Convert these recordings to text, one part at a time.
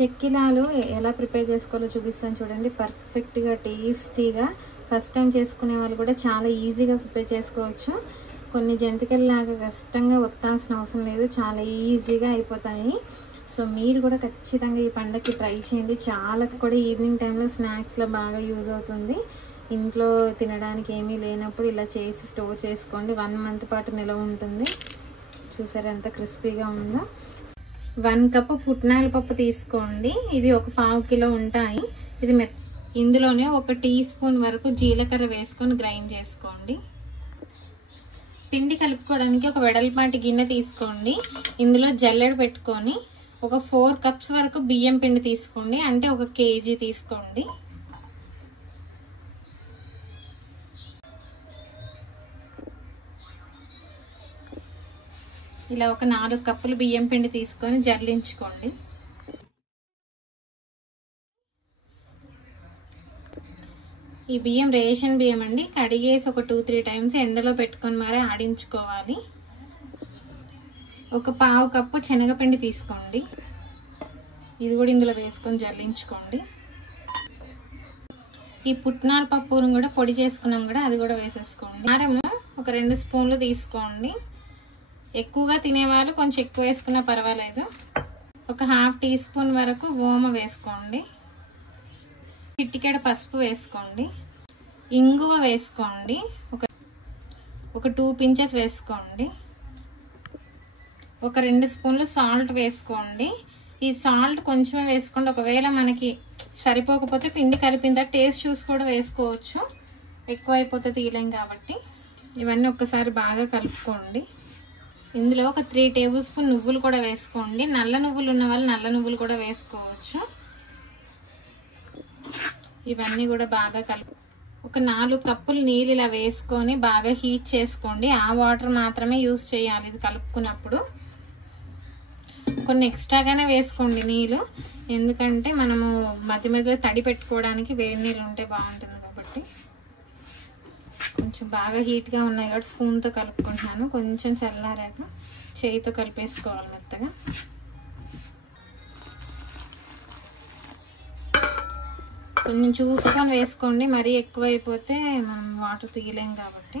చెక్కిలాలు ఎలా ప్రిపేర్ చేసుకోవాలో చూపిస్తాను చూడండి. పర్ఫెక్ట్గా టేస్టీగా ఫస్ట్ టైం చేసుకునే వాళ్ళు కూడా చాలా ఈజీగా ప్రిపేర్ చేసుకోవచ్చు. కొన్ని జంతికల్లాగా కష్టంగా ఒత్తాల్సిన అవసరం లేదు, చాలా ఈజీగా అయిపోతాయి. సో మీరు కూడా ఖచ్చితంగా ఈ పండగకి ట్రై చేయండి. చాలా కూడా ఈవినింగ్ టైంలో స్నాక్స్లో బాగా యూజ్ అవుతుంది. ఇంట్లో తినడానికి ఏమీ లేనప్పుడు ఇలా చేసి స్టోర్ చేసుకోండి, 1 మంత్ పాటు నిల్వ ఉంటుంది. చూసారా ఎంత క్రిస్పీగా ఉందో. 1 కప్పు పుట్నాల పప్పు తీసుకోండి, ఇది ఒక 1/2 కిలో ఉంటాయి. ఇది ఇందులోనే 1 టీ స్పూన్ వరకు జీలకర్ర వేసుకొని గ్రైండ్ చేసుకోండి. పిండి కలుపుకోవడానికి ఒక వెడల్పాటి గిన్నె తీసుకోండి. ఇందులో జల్లెడ పెట్టుకొని ఒక 4 కప్స్ వరకు బియ్యం పిండి తీసుకోండి, అంటే 1 కేజీ తీసుకోండి. ఇలా ఒక 4 కప్పులు బియ్యం పిండి తీసుకొని జల్లించుకోండి. ఈ బియ్యం రేషన్ బియ్యం అండి, కడిగేసి ఒక 2-3 టైమ్స్ ఎండలో పెట్టుకొని మరీ ఆడించుకోవాలి. ఒక 1/2 కప్పు శనగపిండి తీసుకోండి, ఇది కూడా ఇందులో వేసుకొని జల్లించుకోండి. ఈ పుట్నాల పప్పును కూడా పొడి చేసుకున్నాం కూడా, అది కూడా వేసేసుకోండి. కారము ఒక 2 స్పూన్లు తీసుకోండి, ఎక్కువగా తినేవాళ్ళు కొంచెం ఎక్కువ వేసుకున్నా పర్వాలేదు. ఒక 1/2 టీ స్పూన్ వరకు ఓమ వేసుకోండి. చిటికెడ పసుపు వేసుకోండి. ఇంగువ వేసుకోండి, ఒక 2 పించెస్ వేసుకోండి. ఒక 2 స్పూన్లు సాల్ట్ వేసుకోండి. ఈ సాల్ట్ కొంచెమే వేసుకోండి, ఒకవేళ మనకి సరిపోకపోతే పిండి కలిపిన తర్వాత టేస్ట్ చూసి కూడా వేసుకోవచ్చు, ఎక్కువ అయిపోతే తీయలేం కాబట్టి. ఇవన్నీ ఒక్కసారి బాగా కలుపుకోండి. ఇందులో ఒక 3 టేబుల్ స్పూన్ నువ్వులు కూడా వేసుకోండి. నల్ల నువ్వులు ఉన్న వాళ్ళు నల్ల నువ్వులు కూడా వేసుకోవచ్చు. ఇవన్నీ కూడా బాగా ఒక 4 కప్పులు నీళ్ళు ఇలా వేసుకొని బాగా హీట్ చేసుకోండి. ఆ వాటర్ మాత్రమే యూజ్ చేయాలి ఇది కలుపుకున్నప్పుడు. కొన్ని ఎక్స్ట్రాగానే వేసుకోండి నీళ్ళు, ఎందుకంటే మనము మధ్య మధ్యలో తడి పెట్టుకోవడానికి వేడి నీళ్ళు ఉంటే బాగుంటుంది కాబట్టి. కొంచెం బాగా హీట్గా ఉన్నాయి కాబట్టి స్పూన్తో కలుపుకుంటున్నాను. కొంచెం చల్లారాక చేయితో కలిపేసుకోవాలి మెత్తగా. కొంచెం చూసుకొని వేసుకోండి, మరీ ఎక్కువ అయిపోతే మనం వాటర్ తీయలేం కాబట్టి.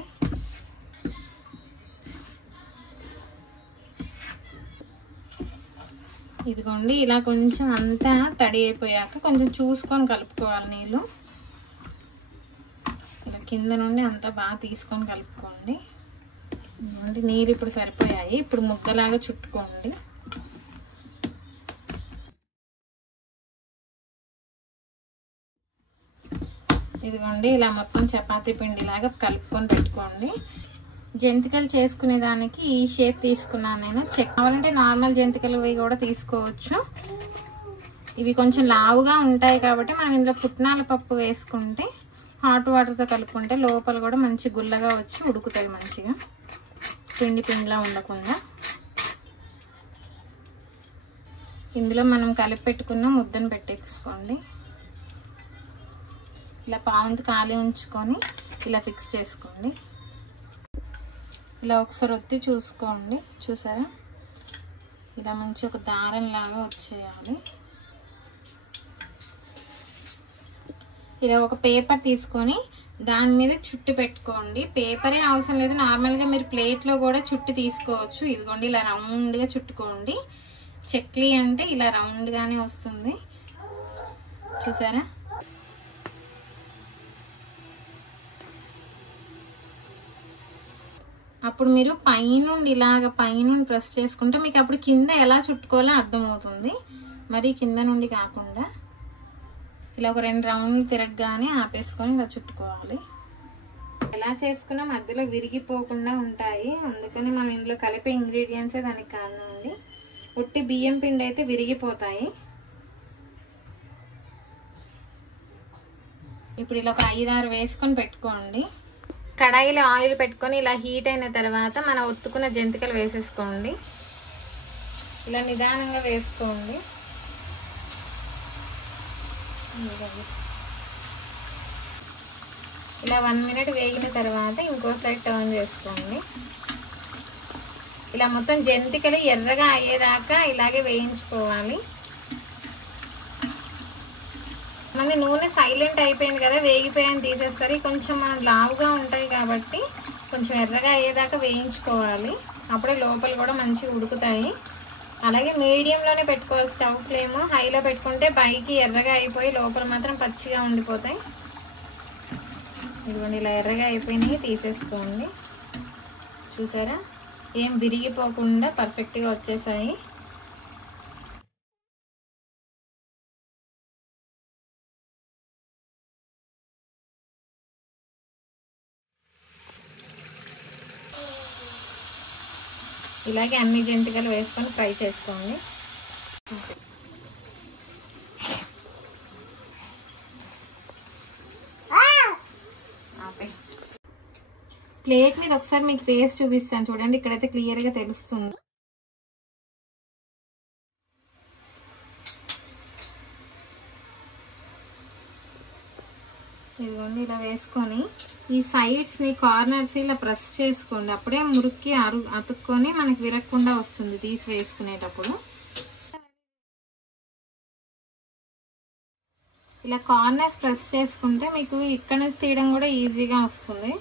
ఇదిగోండి ఇలా కొంచెం అంతా తడి అయిపోయాక కొంచెం చూసుకొని కలుపుకోవాలి నీళ్ళు. ఇలా కింద నుండి అంతా బాగా తీసుకొని కలుపుకోండి. ఇదిగోండి నీళ్ళు ఇప్పుడు సరిపోయాయి. ఇప్పుడు ముద్దలాగా చుట్టుకోండి. ఇదిగోండి ఇలా మొత్తం చపాతీ పిండిలాగా కలుపుకొని పెట్టుకోండి. జంతికలు చేసుకునే దానికి ఈ షేప్ తీసుకున్నాను నేను. కావాలంటే నార్మల్ జంతికలు కూడా తీసుకోవచ్చు. ఇవి కొంచెం లావుగా ఉంటాయి కాబట్టి మనం ఇందులో పుట్నాల పప్పు వేసుకుంటే హాట్ వాటర్తో కలుపుకుంటే లోపల కూడా మంచి గుల్లగా వచ్చి ఉడుకుతాయి మంచిగా, పిండి పిండిలా ఉండకుండా. ఇందులో మనం కలిపి పెట్టుకున్న ముద్దను పెట్టేసుకోండి. ఇలా పావుంత ఖాళీ ఉంచుకొని ఇలా ఫిక్స్ చేసుకోండి. ఇలా ఒకసారి ఒత్తి చూసుకోండి, చూసారా ఇలా మంచి ఒక దారం లాగా వచ్చేయాలి. ఇలా ఒక పేపర్ తీసుకొని దాని మీద చుట్టి పెట్టుకోండి. పేపరే అవసరం లేదు, నార్మల్గా మీరు ప్లేట్లో కూడా చుట్టి తీసుకోవచ్చు. ఇదిగోండి ఇలా రౌండ్గా చుట్టుకోండి. చెక్లీ అంటే ఇలా రౌండ్గానే వస్తుంది, చూసారా. అప్పుడు మీరు పైనుండి ఇలాగ పైనుండి ప్రెస్ చేసుకుంటే మీకు అప్పుడు కింద ఎలా చుట్టుకోవాలో అర్థమవుతుంది. మరి కింద నుండి కాకుండా ఇలా ఒక 2 రౌండ్లు తిరగగానే ఆపేసుకొని ఇలా చుట్టుకోవాలి. ఎలా చేసుకున్నా మధ్యలో విరిగిపోకుండా ఉంటాయి, అందుకని మనం ఇందులో కలిపే ఇంగ్రీడియంట్సే దానికి కారణం అండి. ఉట్టి బియ్యం పిండి అయితే విరిగిపోతాయి. ఇప్పుడు ఇలా ఒక 5-6 వేసుకొని పెట్టుకోండి. కడాయిలో ఆయిల్ పెట్టుకొని ఇలా హీట్ అయిన తర్వాత మనం ఒత్తుకున్న జంతికలు వేసేసుకోండి. ఇలా నిదానంగా వేసుకోండి. ఇలా 1 మినిట్ వేగిన తర్వాత ఇంకో సైడ్ టర్న్ చేసుకోండి. ఇలా మొత్తం జంతికలు ఎర్రగా అయ్యేదాకా ఇలాగే వేయించుకోవాలి. మన నూనె సైలెంట్ అయిపోయింది కదా, వేగిపోయాయని తీసేస్తారు. కొంచెం మనం లావుగా ఉంటాయి కాబట్టి కొంచెం ఎర్రగా అయ్యేదాకా వేయించుకోవాలి. అప్పుడే లోపల కూడా మంచిగా ఉడుకుతాయి. అలాగే మీడియంలోనే పెట్టుకోవాలి స్టవ్ ఫ్లేమ్. హైలో పెట్టుకుంటే పైకి ఎర్రగా అయిపోయి లోపల మాత్రం పచ్చిగా ఉండిపోతాయి. ఇదిగోండి ఇలా ఎర్రగా అయిపోయినాయి, తీసేసుకోండి. చూసారా, ఏం విరిగిపోకుండా పర్ఫెక్ట్గా వచ్చేసాయి. ఇలాగే అన్ని జంతికలు వేసుకొని ఫ్రై చేసుకోండి. ప్లేట్ మీద ఒకసారి మీకు ఫేస్ చూపిస్తాను చూడండి. ఇక్కడైతే క్లియర్గా తెలుస్తుంది. ఇదిగోండి ఇలా వేసుకొని ఈ సైడ్స్ని కార్నర్స్ ఇలా ప్రెస్ చేసుకోండి. అప్పుడే మురికి అతుక్కొని మనకి విరగకుండా వస్తుంది తీసి వేసుకునేటప్పుడు. ఇలా కార్నర్స్ ప్రెస్ చేసుకుంటే మీకు ఇక్కడ నుంచి తీయడం కూడా ఈజీగా వస్తుంది.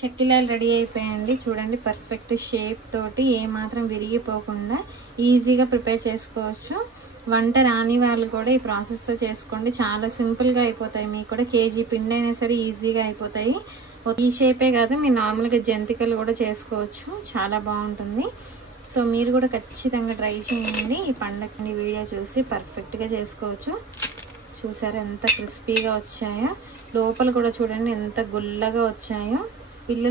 చెక్కిలాలు రెడీ అయిపోయాయండి. చూడండి పర్ఫెక్ట్ షేప్ తోటి ఏమాత్రం విరిగిపోకుండా ఈజీగా ప్రిపేర్ చేసుకోవచ్చు. వంట రాని వాళ్ళు కూడా ఈ ప్రాసెస్తో చేసుకోండి. చాలా సింపుల్గా అయిపోతాయి. మీకు కూడా కేజీ పిండి అయినా సరే ఈజీగా అయిపోతాయి. ఈ షేపే కాదు, మీరు నార్మల్గా జంతికలు కూడా చేసుకోవచ్చు. చాలా బాగుంటుంది. సో మీరు కూడా ఖచ్చితంగా ట్రై చేయండి. ఈ పండగని వీడియో చూసి పర్ఫెక్ట్గా చేసుకోవచ్చు. చూసారా ఎంత క్రిస్పీగా వచ్చాయో, లోపల కూడా చూడండి ఎంత గుల్లగా వచ్చాయో. పిల్లలు